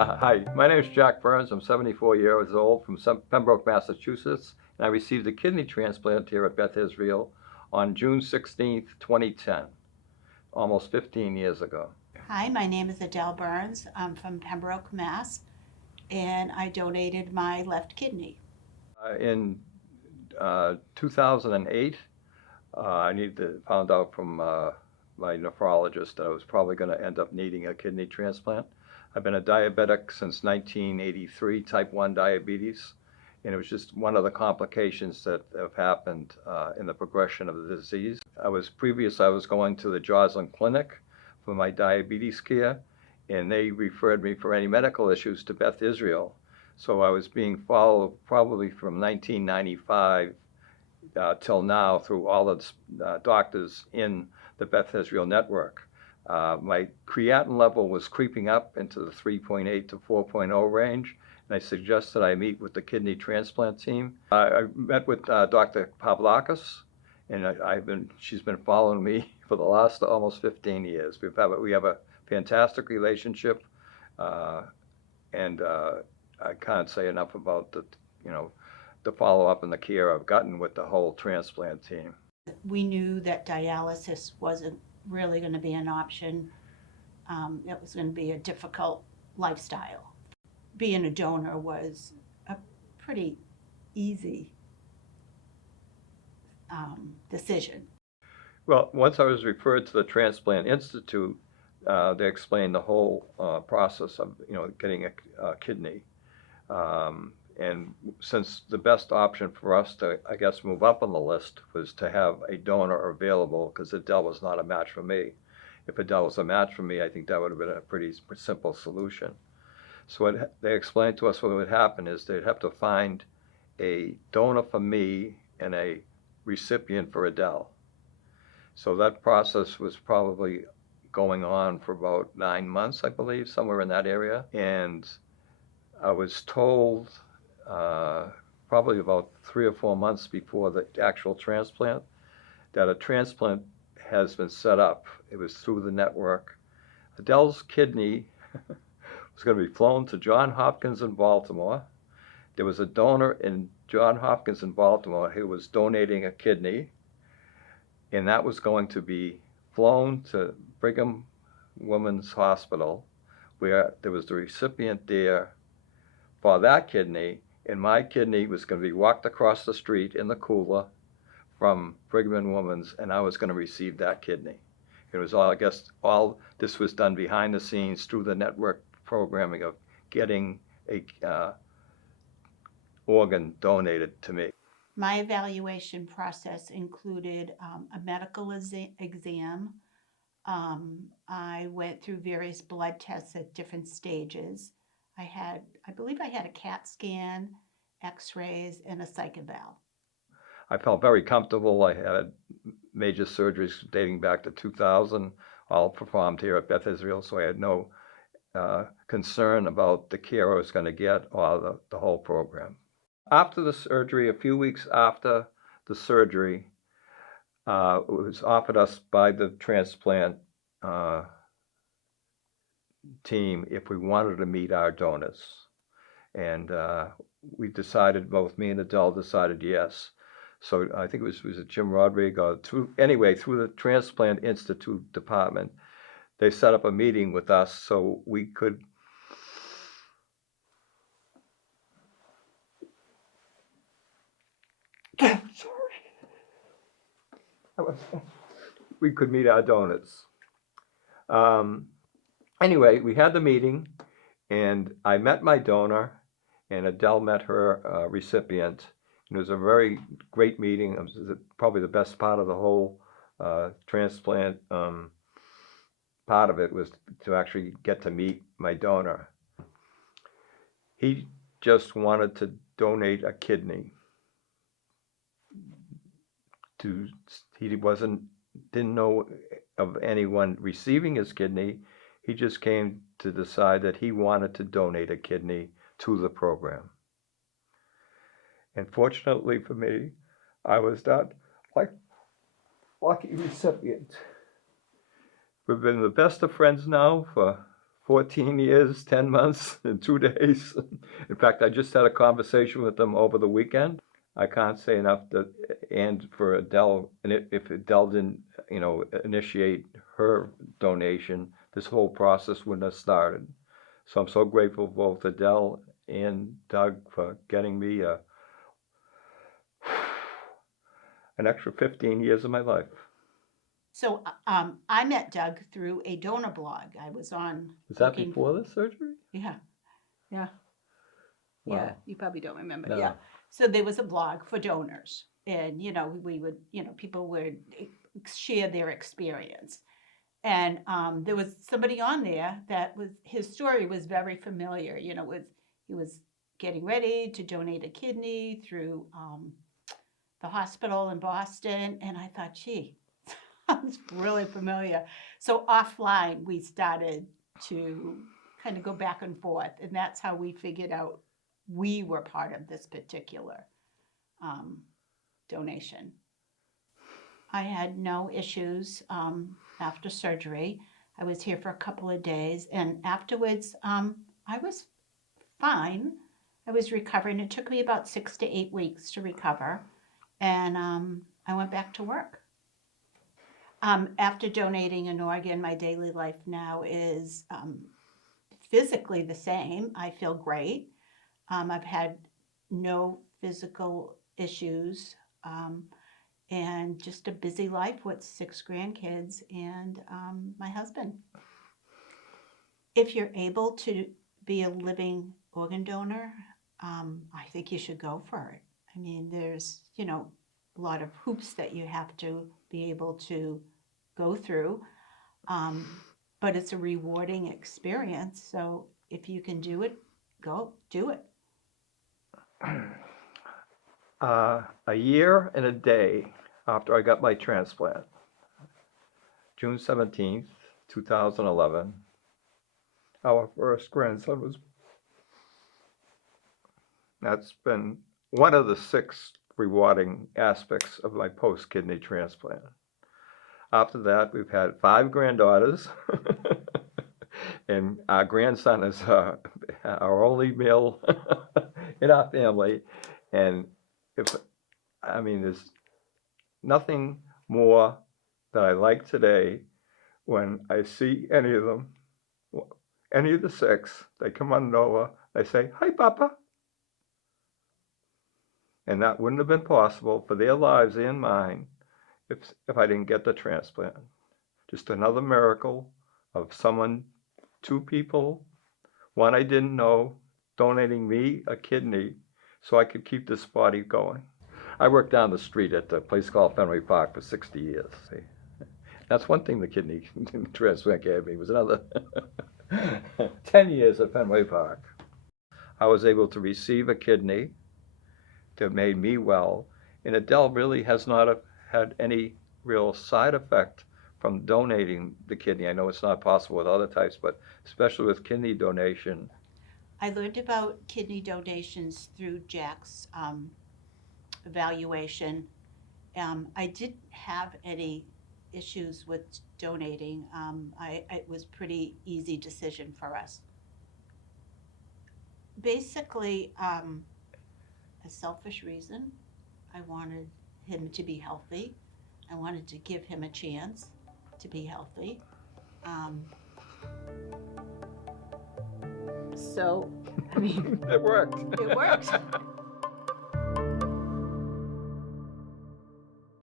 Hi, my name is Jack Burns. I'm 74 years old from Pembroke, Massachusetts, and I received a kidney transplant here at Beth Israel on June 16th, 2010, almost 15 years ago. Hi, my name is Adele Burns. I'm from Pembroke, Mass, and I donated my left kidney. In 2008, found out from my nephrologist that I was probably going to end up needing a kidney transplant. I've been a diabetic since 1983, type 1 diabetes, and it was just one of the complications that have happened in the progression of the disease. I was going to the Joslin Clinic for my diabetes care, and they referred me for any medical issues to Beth Israel. So I was being followed probably from 1995 till now through all the doctors in the Beth Israel network. My creatinine level was creeping up into the 3.8 to 4.0 range, and I suggested I meet with the kidney transplant team. I met with Dr. Pavlakis, and she's been following me for the last almost 15 years. We have a fantastic relationship, and I can't say enough about the follow-up and the care I've gotten with the whole transplant team. We knew that dialysis wasn't really going to be an option. It was going to be a difficult lifestyle. Being a donor was a pretty easy decision. Well, once I was referred to the Transplant Institute, they explained the whole process of getting a kidney. And since the best option for us to, I guess, move up on the list was to have a donor available, because Adele was not a match for me. If Adele was a match for me, I think that would have been a pretty simple solution. So what they explained to us what would happen is they'd have to find a donor for me and a recipient for Adele. So that process was probably going on for about 9 months, I believe, somewhere in that area. And I was told probably about 3 or 4 months before the actual transplant that a transplant has been set up. It was through the network. Adele's kidney was going to be flown to Johns Hopkins in Baltimore. There was a donor in Johns Hopkins in Baltimore who was donating a kidney, and that was going to be flown to Brigham Women's Hospital, where there was the recipient there for that kidney, and my kidney was going to be walked across the street in the cooler from Brigham and Women's, and I was going to receive that kidney. It was all this was done behind the scenes through the network programming of getting a organ donated to me. My evaluation process included a medical exam. I went through various blood tests at different stages. I believe I had a CAT scan, x-rays, and a psych eval. I felt very comfortable. I had major surgeries dating back to 2000, all performed here at Beth Israel, so I had no concern about the care I was going to get or the whole program. After the surgery, a few weeks after the surgery, it was offered us by the transplant team if we wanted to meet our donors. And we decided, both me and Adele decided yes. So I think it was Jim Rodriguez, through the Transplant Institute department, they set up a meeting with us so we could we could meet our donors. Anyway, we had the meeting, and I met my donor, and Adele met her recipient. And it was a very great meeting. It was probably the best part of the whole transplant part of it was to actually get to meet my donor. He just wanted to donate a kidney. He didn't know of anyone receiving his kidney. He just came to decide that he wanted to donate a kidney to the program. And fortunately for me, I was that lucky recipient. We've been the best of friends now for 14 years, 10 months, and 2 days. In fact, I just had a conversation with them over the weekend. I can't say enough that, and for Adele, and if Adele didn't, initiate her donation, this whole process wouldn't have started. So I'm so grateful for both Adele and Doug for getting me an extra 15 years of my life. So I met Doug through a donor blog. I was on. Was that before the surgery? Yeah, yeah, Wow. yeah. You probably don't remember. No. Yeah. So there was a blog for donors, and we would, people would share their experience. And there was somebody on there that his story was very familiar. He was getting ready to donate a kidney through the hospital in Boston, and I thought, gee, sounds really familiar. So offline, we started to kind of go back and forth, and that's how we figured out we were part of this particular donation. I had no issues after surgery. I was here for a couple of days, and afterwards, I was fine. I was recovering. It took me about 6 to 8 weeks to recover, and I went back to work. After donating an organ, my daily life now is physically the same. I feel great. I've had no physical issues. And just a busy life with 6 grandkids and my husband. If you're able to be a living organ donor, I think you should go for it. I mean, there's, a lot of hoops that you have to be able to go through, but it's a rewarding experience. So if you can do it, go do it. A year and a day after I got my transplant, June 17th, 2011, our first grandson was. That's been one of the 6 rewarding aspects of my post-kidney transplant. After that, we've had 5 granddaughters, and our grandson is our only male in our family. And there's nothing more that I like today when I see any of them, any of the 6, they come on over, they say, "Hi, Papa." And that wouldn't have been possible for their lives and mine if I didn't get the transplant. Just another miracle of 2 people, one I didn't know, donating me a kidney so I could keep this body going. I worked down the street at a place called Fenway Park for 60 years. That's one thing the kidney transplant gave me, was another 10 years at Fenway Park. I was able to receive a kidney that made me well, and Adele really has not had any real side effect from donating the kidney. I know it's not possible with other types, but especially with kidney donation. I learned about kidney donations through Jack's evaluation. I didn't have any issues with donating. It was pretty easy decision for us. Basically, a selfish reason. I wanted him to be healthy. I wanted to give him a chance to be healthy. So, I mean, It worked. It worked.